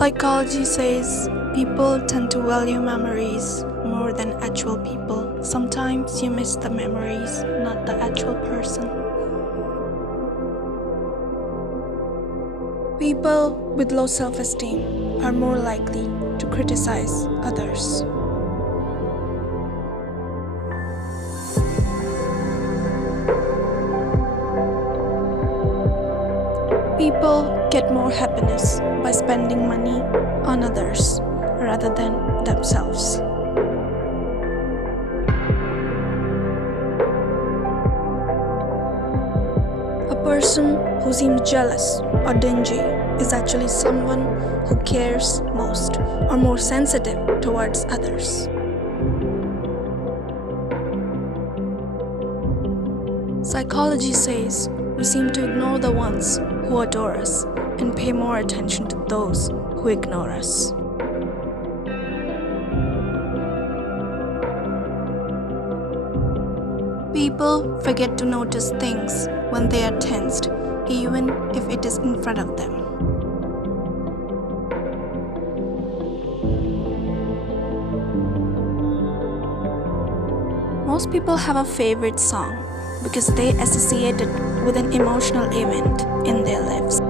Psychology says people tend to value memories more than actual people. Sometimes you miss the memories, not the actual person. People with low self-esteem are more likely to criticize others. People get more happiness by spending money on others rather than themselves. A person who seems jealous or dingy is actually someone who cares most or more sensitive towards others. Psychology says we seem to ignore the ones who adore us and pay more attention to those who ignore us. People forget to notice things when they are tensed, even if it is in front of them. Most people have a favorite song because they associate it with an emotional event in their lives.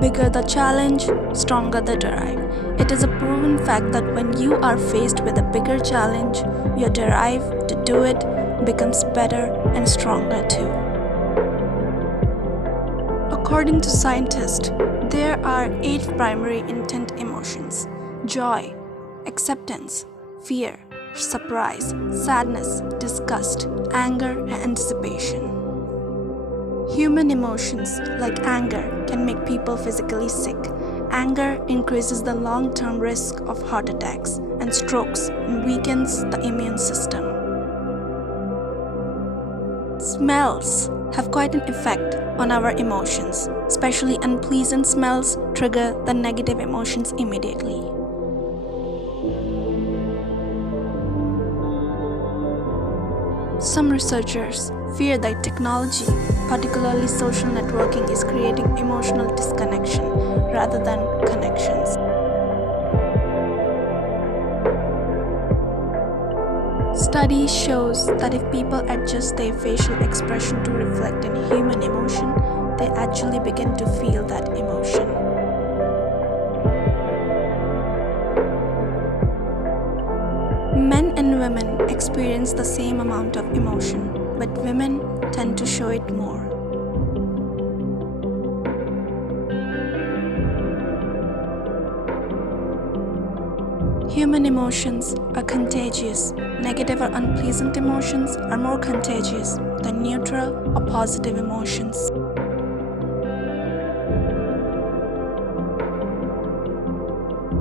Bigger the challenge, stronger the drive. It is a proven fact that when you are faced with a bigger challenge, your drive to do it becomes better and stronger too. According to scientists, there are 8 primary intent emotions: joy, acceptance, fear, surprise, sadness, disgust, anger, and anticipation. Human emotions like anger can make people physically sick. Anger increases the long-term risk of heart attacks and strokes and weakens the immune system. Smells have quite an effect on our emotions, especially unpleasant smells trigger the negative emotions immediately. Some researchers fear that technology, particularly social networking, is creating emotional disconnection rather than connections. Study shows that if people adjust their facial expression to reflect in human emotion, they actually begin to feel that emotion. Men and women experience the same amount of emotion, but women tend to show it more. Human emotions are contagious. Negative or unpleasant emotions are more contagious than neutral or positive emotions.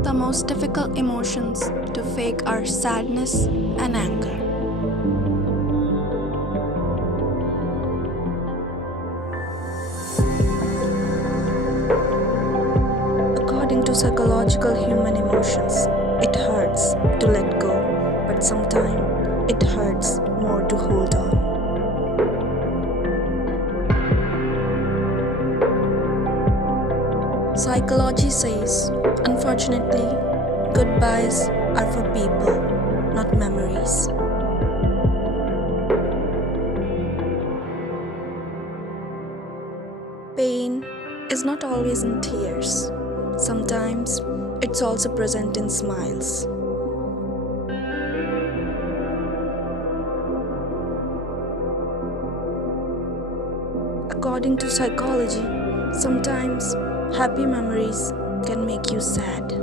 The most difficult emotions to fake are sadness and anger. According to psychological human emotions, it hurts to let go, but sometimes it hurts more to hold on. Psychology says, unfortunately, goodbyes are for people, not memories. Pain is not always in tears. Sometimes it's also present in smiles. According to psychology, sometimes happy memories can make you sad.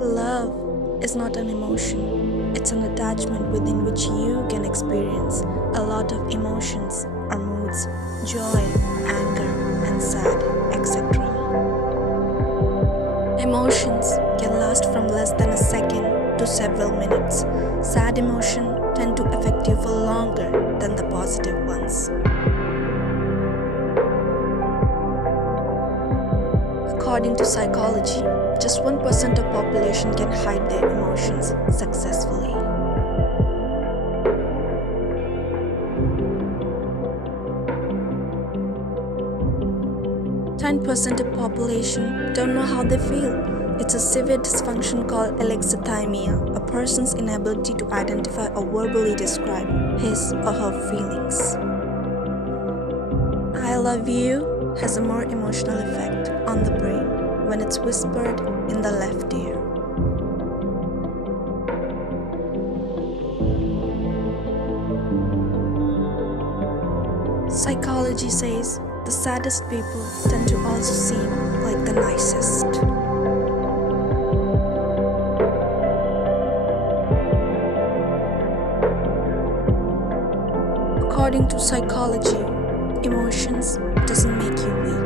Love is not an emotion, it's an attachment within which you can experience a lot of emotions or moods, joy, anger, and sad, etc. Emotions can last from less than a second to several minutes. Sad emotions tend to affect you for longer than the positive ones. According to psychology, Just 1% of population can hide their emotions successfully. %10 of population don't know how they feel. It's a severe dysfunction called alexithymia, a person's inability to identify or verbally describe his or her feelings. I love you has a more emotional effect on the brain when it's whispered in the left ear. Psychology says the saddest people tend to also seem like the nicest. According to psychology, emotions doesn't make you weak.